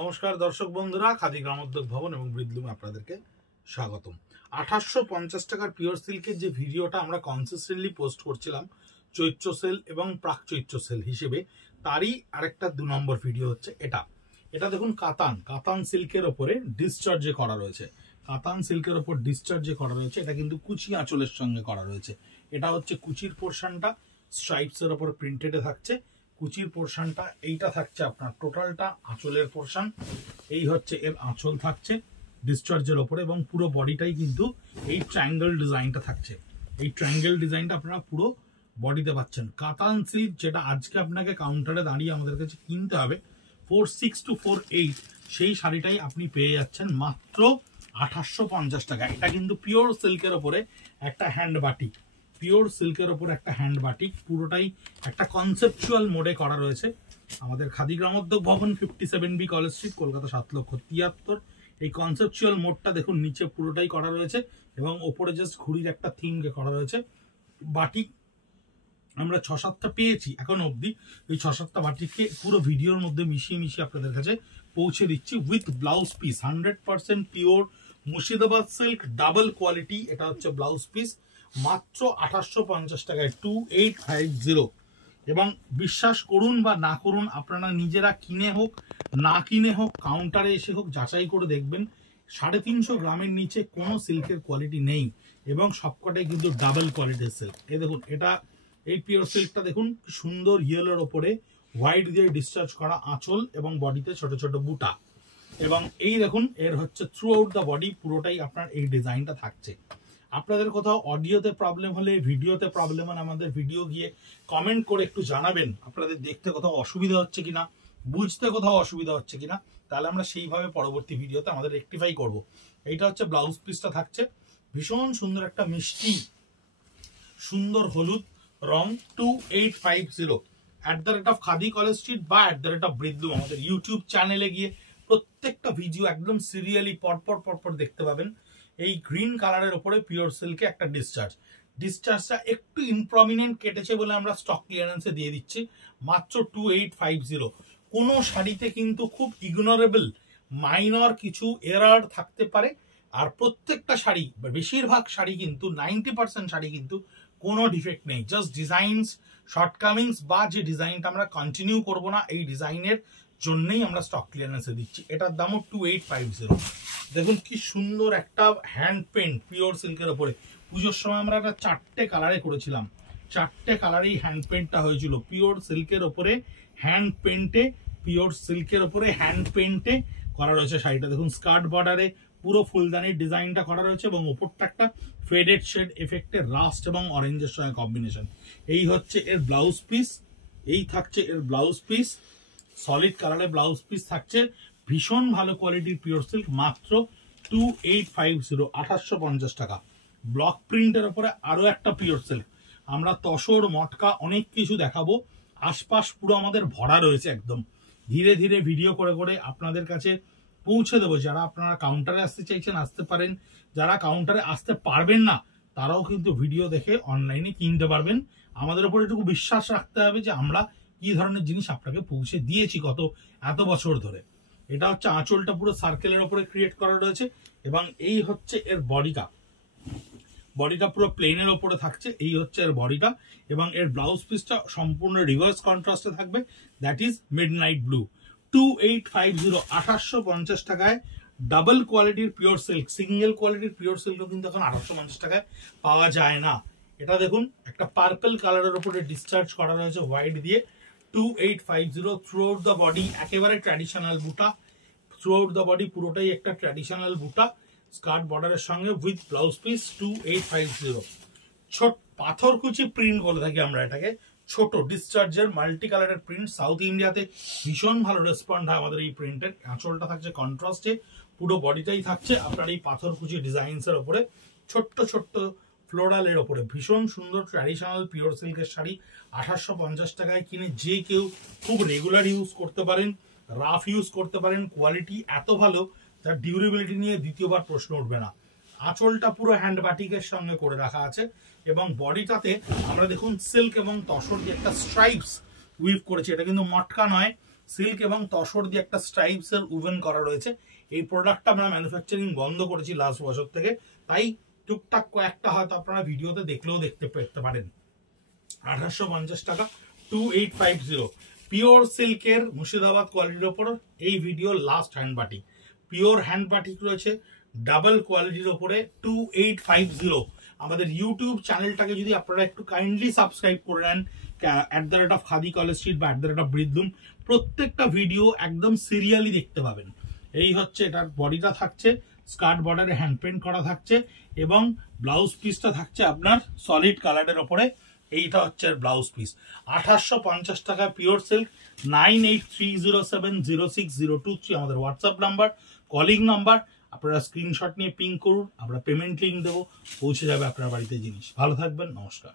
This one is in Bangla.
নমস্কার দর্শক বন্ধুরা, খাদি গ্রামোদ্যোগ ভবন এবং ব্রিদলুমে আপনাদেরকে স্বাগতম। 2850 টাকার পিওর সিল্কের যে ভিডিওটা আমরা কনসিস্টেন্টলি পোস্ট করছিলাম চৈত্র সেল এবং প্রাক চৈত্র সেল হিসেবে, তারই আরেকটা 2 নম্বর ভিডিও হচ্ছে এটা দেখুন, কাতান সিল্কের ওপরে ডিসচার্জে করা রয়েছে। কাতান সিল্কের ওপর ডিসচার্জে করা রয়েছে। এটা কিন্তু কুচি আঁচলের সঙ্গে করা রয়েছে। এটা হচ্ছে কুচির পোর্শনটা স্ট্রাইপসের ওপর প্রিন্টেডে থাকছে। কুচির পোর্শনটা এইটা থাকছে আপনার টোটালটা আঁচলের পোর্শন। এই হচ্ছে এর আঁচল থাকছে ডিসচার্জের ওপরে, এবং পুরো বডিটাই কিন্তু এই ট্রায়াঙ্গেল ডিজাইনটা থাকছে। এই ট্রায়াঙ্গেল ডিজাইনটা আপনারা পুরো বডিতে পাচ্ছেন। কাতান সিল্ক, যেটা আজকে আপনাকে কাউন্টারে দাঁড়িয়ে আমাদের কাছে কিনতে হবে 46 to 48, সেই শাড়িটাই আপনি পেয়ে যাচ্ছেন মাত্র 2850 টাকা। এটা কিন্তু পিওর সিল্কের ওপরে একটা হ্যান্ড বাটিক, পিওর সিল্কের ওপর একটা হ্যান্ড বাটিক, পুরোটাই একটা কনসেপচুয়াল মোডে করা রয়েছে। আমাদের খাদি গ্রামোদ্যোগ ভবন 57B কলেজ স্ট্রিট, কলকাতা 7,73,000। এই কনসেপচুয়াল মোডটা দেখুন, নিচে পুরোটাই করা রয়েছে এবং ওপরে জাস্ট ঘুড়ির একটা থিমকে করা রয়েছে। বাটিক আমরা 6-7টা পেয়েছি এখন অবধি। এই 6-7টা বাটিককে পুরো ভিডিওর মধ্যে মিশিয়ে আপনাদের কাছে পৌঁছে দিচ্ছি with blouse piece. 100% pure Murshidabad silk, double quality. এটা হচ্ছে ব্লাউজ পিস, মাত্র 2850 টাকায় 2850। এবং বিশ্বাস করুন বা না করুন, আপনারা নিজেরা কিনে হোক না কিনে হোক, কাউন্টারে এসে হোক, যাচাই করে দেখবেন 350 গ্রামের নিচে কোনো সিল্কের কোয়ালিটি নেই, এবং সবকটাই কিন্তু ডাবল কোয়ালিটির সিল্ক। এই দেখুন, এই পিওর সিল্কটা দেখুন, সুন্দর ইয়েলোর ওপরে হোয়াইট দিয়ে ডিসচার্জ করা আঁচল এবং বডিতে ছোট ছোট বুটা। এবং এই দেখুন, এর হচ্ছে থ্রু আউট দ্য বডি পুরোটাই আপনার এই ডিজাইনটা থাকছে। আপনাদের কোথাও অডিওতে প্রবলেম হলে, ভিডিওতে প্রবলেম হলে আমাদের ভিডিও গিয়ে কমেন্ট করে একটু জানাবেন আপনাদের দেখতে কোথাও অসুবিধা হচ্ছে কিনা, বুঝতে কোথাও অসুবিধা হচ্ছে কিনা, তাহলে আমরা সেইভাবে পরবর্তী ভিডিওতে আমাদের রেকটিফাই করব। এইটা হচ্ছে ব্লাউজ পিসটা থাকছে, ভীষণ সুন্দর একটা মিষ্টি সুন্দর হলুদ রং। 2850 @ খাদি কলেজ স্ট্রিট বা @ ব্রিদলুম। আমাদের ইউটিউব চ্যানেলে গিয়ে প্রত্যেকটা ভিডিও একদম সিরিয়ালি পরপর দেখতে পাবেন। এই গ্রিন কালারের উপরে পিওর সিল্কে একটা ডিসচার্জটা একটু ইনপ্রমিনেন্ট কেটেছে বলে আমরা স্টক ক্লিয়ারেন্সে দিয়ে দিচ্ছি মাত্র 2850। কোনো শাড়িতে কিন্তু খুব ইগনোরেবল মাইনর কিছু এরার থাকতে পারে, আর প্রত্যেকটা শাড়ি, বেশিরভাগ শাড়ি কিন্তু 90% শাড়ি কিন্তু কোনো ডিফেক্ট নেই। জাস্ট ডিজাইনস শর্টকামিংস, বা যে ডিজাইনটা আমরা কন্টিনিউ করব না, এই ডিজাইনের জন্যই আমরা স্টক ক্লিয়ারেন্সে দিচ্ছি। এটার দামও 2850। দেখুন কি সুন্দর একটা হ্যান্ড পেন্ট পিওর সিল্কের ওপরে। পুজোর সময় আমরা একটা 4টে কালারে করেছিলাম, 4টে কালারেই হ্যান্ড পেন্টটা হয়েছিল পিওর সিল্কের ওপরে হ্যান্ড পেন্টে। পিওর সিল্কের ওপরে হ্যান্ড পেন্টে করা রয়েছে শাড়িটা। দেখুন, স্কার্ট বর্ডারে পুরো ফুলদানির ডিজাইনটা করা রয়েছে, এবং ওপরটা একটা ফেডেড শেড এফেক্টের রাস্ট এবং অরেঞ্জের সঙ্গে কম্বিনেশন। এই হচ্ছে এর ব্লাউজ পিস, এই থাকছে এর ব্লাউজ পিস, সলিড কালারে ব্লাউজ পিস থাকছে। ভীষণ ভালো কোয়ালিটির পিওর সিল্ক, মাত্র 2850, 2850 টাকা। ব্লক প্রিন্টের উপরে আরো একটা পিওর সিল্ক। আমরা তসর মটকা অনেক কিছু দেখাবো, আশপাশ পুরো আমাদের ভরা রয়েছে একদম। ধীরে ধীরে ভিডিও করে আপনাদের কাছে পৌঁছে দেবো। যারা আপনারা কাউন্টারে আসতে চাইছেন আসতে পারেন, যারা কাউন্টারে আসতে পারবেন না তারাও কিন্তু ভিডিও দেখে অনলাইনে কিনতে পারবেন। আমাদের উপর এটুকু বিশ্বাস রাখতে হবে যে আমরা কি ধরনের জিনিস আপনাকে পৌঁছে দিয়েছি এত বছর ধরে। এটা হচ্ছে আঁচলটা পুরো সার্কেলের উপরে ক্রিয়েট করা রয়েছে, এবং এই হচ্ছে এর বডিটা পুরো প্লেনের ওপরে থাকছে। এই হচ্ছে এর বডিটা, এবং এর ব্লাউজ পিসটা সম্পূর্ণ রিভার্স কন্ট্রাস্টে থাকবে, দ্যাট ইজ মিডনাইট ব্লু। 2850, 2850 টাকায় ডাবল কোয়ালিটির পিওর সিল্ক। সিঙ্গেল কোয়ালিটির পিওর সিল্কও কিন্তু এখন 2850 টাকায় পাওয়া যায় না। এটা দেখুন, একটা পার্পল কালারের উপরে ডিসচার্জ করা রয়েছে হোয়াইট দিয়ে। 2850 থ্রু আউট দ্য বডি, একেবারে ট্র্যাডিশনাল বুটা। থ্রু আউট দ্য বডি পুরোটাই একটা ট্র্যাডিশনাল বুটা, স্কার্ট বর্ডারের সঙ্গে উইথ ব্লাউজ পিস। 2850। ছোট পাথরকুচি প্রিন্ট বলে থাকি আমরা এটাকে, ছোট ডিসচার্জের মাল্টি কালারের প্রিন্ট। সাউথ ইন্ডিয়াতে ভীষণ ভালো রেসপন্ড হয় আমাদের এই প্রিন্টের। আঁচলটা থাকছে কন্ট্রাস্টে, পুরো বডিটাই থাকছে আপনার এই পাথরকুচি ডিজাইনস এর উপরে, ছোট্ট ফ্লোরালের ওপরে। ভীষণ সুন্দর ট্র্যাডিশনাল পিওর সিল্কের শাড়ি 2850 টাকায় কিনে যে কেউ খুব রেগুলার ইউজ করতে পারেন, রাফ ইউজ করতে পারেন। কোয়ালিটি এত ভালো, যার ডিউরেবিলিটি নিয়ে দ্বিতীয়বার প্রশ্ন উঠবে না। আঁচলটা পুরো হ্যান্ড বাটিকের সঙ্গে করে রাখা আছে, এবং বডিটাতে আমরা দেখুন সিল্ক এবং তসর দিয়ে একটা স্ট্রাইপস উইভ করেছে। এটা কিন্তু মটকা নয়, সিল্ক এবং তসর দিয়ে একটা স্ট্রাইপস এর উভেন করা রয়েছে। এই প্রোডাক্টটা আমরা ম্যানুফ্যাকচারিং বন্ধ করেছি লাস্ট বছর থেকে, তাই টুকটাক কয়েকটা হয়তো আপনারা ভিডিওতে দেখলেও দেখতে পেতে পারেন। 1850 টাকা 2850। পিওর সিল্কের মুর্শিদাবাদ কোয়ালিটির ওপর এই video last hand batik. Pure hand batik রয়েছে ডাবল কোয়ালিটির ওপরে 2850। আমাদের ইউটিউব চ্যানেলটাকে যদি আপনারা একটু কাইন্ডলি সাবস্ক্রাইব করে নেন @খাদি কলেজ স্ট্রিট বা @বৃদ্ধুম, প্রত্যেকটা ভিডিও একদম সিরিয়ালি দেখতে পাবেন। এই হচ্ছে এটার বডিটা থাকছে, স্কার্ট বর্ডারে হ্যান্ড পেন্ট করা থাকছে এবং ব্লাউজ পিসটা থাকছে আপনার সলিড কালারের ওপরে। এইটা হচ্ছে ব্লাউজ পিস। 1850 টাকা পিওর সিল্ক। 9830706023 আমাদের হোয়াটসঅ্যাপ নাম্বার, কলিং নাম্বার। আপনারা স্ক্রিনশট নিয়ে পিং করুন, আমরা পেমেন্ট লিঙ্ক দেবো, পৌঁছে যাবে আপনার বাড়িতে জিনিস। ভালো থাকবেন, নমস্কার।